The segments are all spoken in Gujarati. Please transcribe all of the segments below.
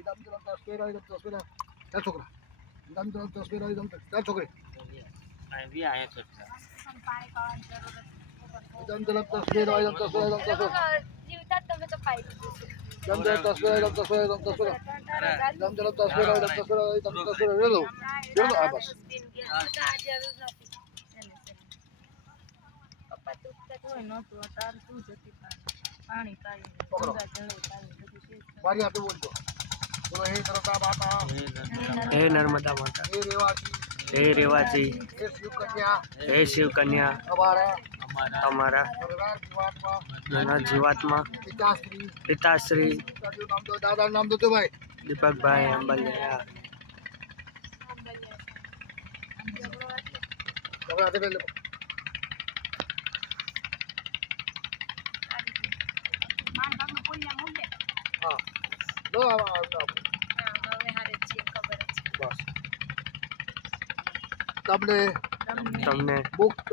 Idam dalam tasbih, idam tasbih. Dah coklat. Idam dalam tasbih, idam dah coklat. भी आए थे Idam dalam tasbih, idam tasbih, idam tasbih. जीवतात तुम्ही तो पाहिजे Idam dalam tasbih, idam tasbih, idam tasbih. Idam dalam tasbih, idam tasbih, idam tasbih. Hello. Hello, Abbas. પપ્પા તું હોય નહોતું તાર તું જતી પાણી પાઈ પકડો. ગંગા જળ પાઈ બધું શેષ बारी आते बोल दो बोलो हे नर्मदा माता हे नर्मदा माता हे रेवाची हे रेवाची हे शिव कन्या हे शिव कन्या हमारा हमारा परिवार जीवात्मा नाना जीवात्मा पिताश्री पिताश्री का जो नाम दो दादा नाम दो तो भाई दीपक भाई अंबलिया खबर आते पहले માન ભાગનું પુણ્ય મૂકે हाँ लो अब હા હવે હારે છે ખબર છે बस तबने તમને मुक्त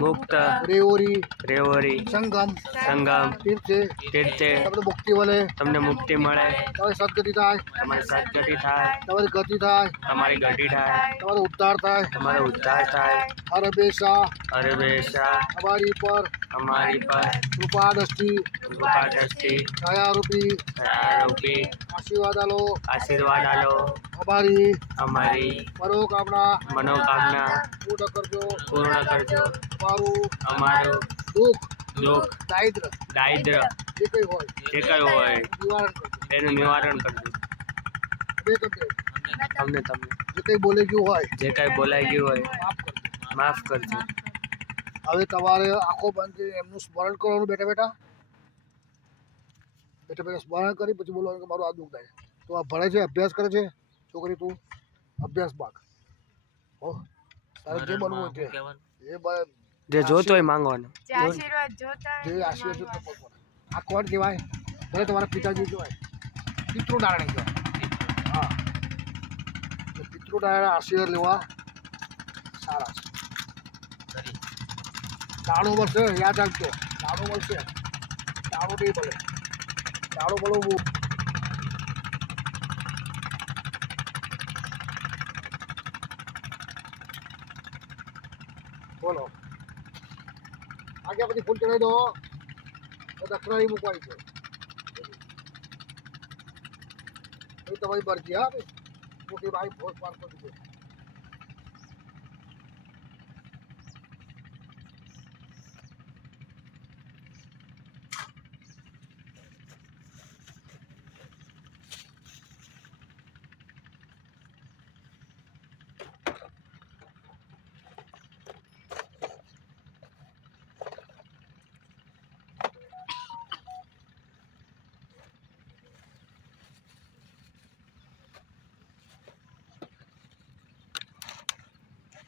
मुक्त रेवरी રેવરી संगम સંગમ तीर्थे તીર્થે तबने मुक्ति वाले તમને મુક્તિ મળે तब सदगति थाय તમારી સદગતિ થાય तब गति थाय તમારી ગતિ થાય तब उद्धार थाय તમારો ઉદ્ધાર થાય हर बेसा અરે બેસા हमारी पर અમારી પર कृपा दृष्टि કૃપા દ્રષ્ટિ दया रूपी રૂપી आशीर्वाद आलो આશીર્વાદ આલો हमारी અમારી मनोकामना મનોકામના पूर्ण कर दो પૂર્ણ કરજો मारू અમારું दुख દુઃખ दारिद्र દારિદ્ર જે કઈ હોય જે કયું હોય નિવારણ કરજો તેનું નિવારણ કરજો બે તમને તમને તમને જે કઈ બોલે ગયું હોય જે કાંઈ બોલાઈ ગયું હોય માફ કરજો માફ કરજો હવે તમારે આંખો બંધ કરી એમનું સ્મરણ કરવાનું બેઠા બેઠા બેઠા બેઠા સ્મરણ કરી પછી બોલવાનું કે મારું આ દુઃખ થાય તો આ ભણે છે અભ્યાસ કરે છે છોકરી તું અભ્યાસ ભાગ હો તારે જે બનવું હોય તે એ જે જોતો હોય માંગવાનું જે આશીર્વાદ જોતા જે આશીર્વાદ છે તે બોલવાનું. આ કોણ કહેવાય ભલે તમારા પિતાજી કહેવાય પિતૃનારાયણ કહેવાય હા તો પિતૃનારાયણ આશીર્વાદ લેવા સારા છે દાણું મળશે યાદ રાખજો દાણું મળશે દાણું નહીં મળે દાણું મળવું બોલો આગે પછી ફૂલ ચડાવી દો તો દક્ષિણાની મૂકવાની છે એ તમારી મરજી હા મોટી ભાઈ ફોર્સ પાર કરી દીધો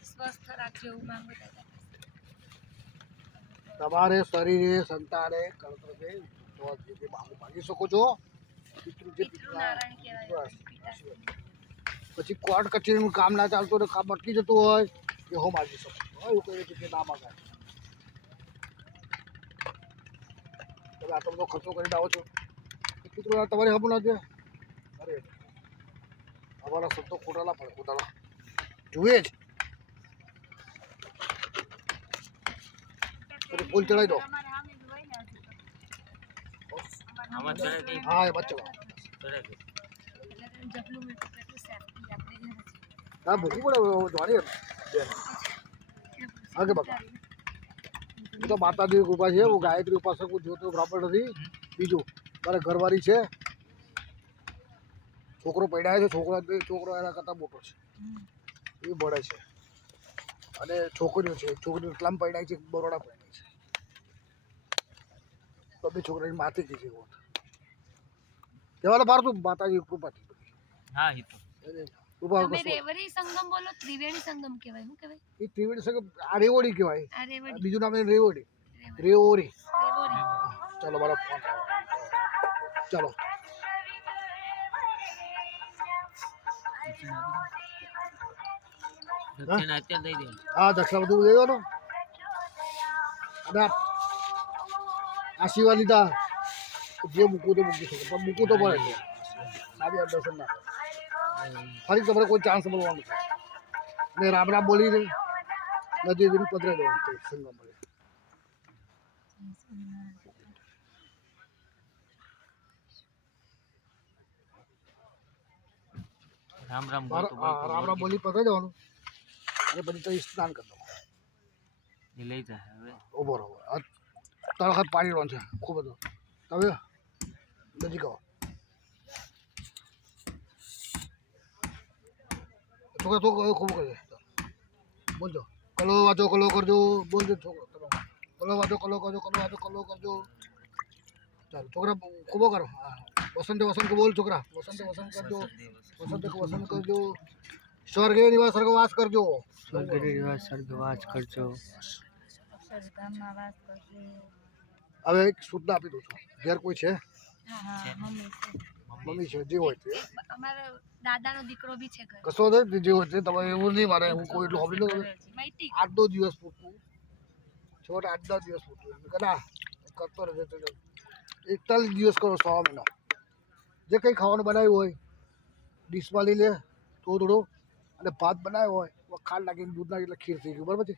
સ્વસ્થ રાખજો એવું માંગો દાદા તમારે શરીરે સંતાને કર્તવ્ય તો જે તે માગી શકો છો પિતૃ જે પિતૃનારાયણ કહેવાય બસ પછી કોર્ટ કચેરીનું કામ ના ચાલતું હોય કામ અટકી જતું હોય એ હો માગી શકો છો એવું કહે છે કે ના માગાય તમે આટલો બધો ખર્ચો કરીને આવો છો પિતૃ તમારી હબું ના છે અરે અમારા શબ્દો ખોટા ના પડે ખોટા જુએ જ પછી ફૂલ ચડાવી દો અમારે સામે જ હોય ને હજુ તો. આમાં ચડે કે હા એ બચ્ચો ચડે કે જબલું મેં તો કેટલું સેફટી આપણે ના ભૂખી પડે જાણી આગે બકા હું તો માતાજીની કૃપા છે હું ગાયત્રી ઉપાસક હું જોતો બ્રાહ્મણ નથી બીજું મારે ઘરવાળી છે છોકરો પડ્યા છે છોકરો એના કરતાં મોટો છે એ બળે છે અને છોકરીઓ છે છોકરીઓ એટલામાં પડ્યા છે બરોડા પડ્યા છે બધી છોકરાની માથી છે કહેવાનું મારું માતાજી કૃપાથી હા એ તો એને કૃપા તમે કરશો રેવરી સંગમ બોલો ત્રિવેણી સંગમ કહેવાય શું કહેવાય એ ત્રિવેણી સંગમ આ રેવડી કહેવાય આ રેવડી બીજું નામ એને રેવડી રેવોરી રેવોરી ચાલો મારો ફોન ચાલો દક્ષિણા અત્યારે દઈ દે હા દક્ષિણા બધું દેવાનું અને આશીર્વાદ લીધા જે મૂકવું તો મૂકી શકો પણ મૂકવું તો પડે આવી દર્શન ના ફરી તમારે કોઈ ચાન્સ મળવાનો નથી ને રામ રામ બોલી નદી સુધી પધરાઈ દેવાનું સંગમ મળે રામ રામ રામ રામ બોલી પધરાઈ દેવાનું અને પછી તો સ્નાન કરી દો એ લઈ જાય હવે ઉભો રહો તળખત પાણી રો છે ખૂબ બધું તમે નજીક આવો છોકરા છોકરો ખૂબ કરે બોલજો કલો વાંચો કલો કરજો બોલજો છોકરો કલો વાંચો કલો કરજો કલો વાંચો કલો કરજો ચાલો છોકરા ખૂબો કરો હા વસંતે વસંત બોલ છોકરા વસંતે વસંત કરજો વસંતે વસંત કરજો સ્વર્ગે નિવાસ સ્વર્ગવાસ કરજો સ્વર્ગવાસ કરજો અક્ષરધામમાં વાસ કરશે. હવે એક સૂચના આપી દઉં છું ઘેર કોઈ છે હા, મમ્મી છે. મમ્મી છે જે હોય તે અમારો દાદાનો દીકરો બી છે ઘરે. કશો નહીં જે હોય તે તમે એવું નહીં મારે હું કોઈ એટલું હોબી નથી મૈટી. 8-9 દિવસ પૂરતું છોટ 8-10 દિવસ પૂરતું કદા કરતો રહે તો 41 દિવસ કરો 100 મહિનો જે કંઈ ખાવાનું બનાવ્યું હોય ડીશમાં લઈ લે થોડું અને ભાત બનાવ્યો હોય ખાંડ નાખીને દૂધ નાખી એટલે ખીર થઈ ગયું બરાબર છે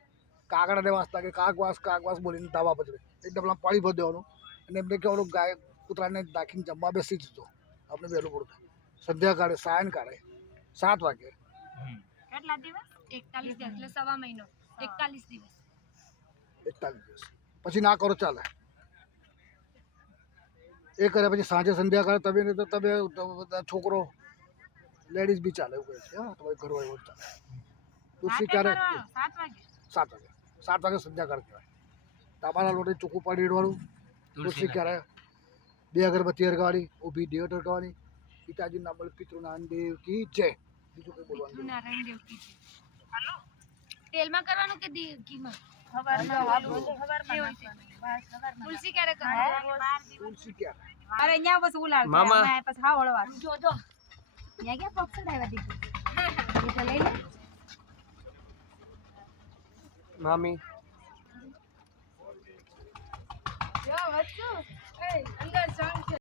કાગડાને વાસતા કે કાગવાસ બોલીને દાવા પછી એક ડબલામાં પાણી ભરી દેવાનું અને એમને કહેવાનું ગાય કૂતરાને નાખીને જમવા બેસી જતો આપણે વહેલું પડતું સંધ્યાકાળે સાયંકાળે 7 વાગે કેટલા દિવસ? 41 દિવસ એટલે સવા મહિનો. 41 દિવસ. 41 દિવસ પછી ના કરો ચાલે એ કર્યા પછી સાંજે સંધ્યાકાળે તમે નહીં તો તમે બધા છોકરો લેડીઝ બી ચાલે એવું કહે છે હા તમારે ઘર હોય એવું ચાલે તુલસી ક્યારે 7 વાગે. 7 વાગે સંધ્યાકાળ કહેવાય તાંબાના લોટે ચોખ્ખું પાણી રેડવાનું તુલસી ક્યારે 2 અગરબત્તી અરગાવાની ઊભી દેવટ અરગાવાની પિતાજી નામ બોલે પિતૃનારાયણ દેવ કી જય બીજું કંઈ બોલવાનું નારાયણ દેવ કી જય. તેલમાં કરવાનું કે ઘીમાં? તુલસી ક્યારે કરવાની? તુલસી ક્યારે અરે અહીંયા બસ ઉલાળ મામા. પછી હા વળવા જો અહીંયા ક્યાં પક્ષ આવ્યા દીકરી લઈ લે મામી જો વચ્ચું એ અંદર જંગ છે.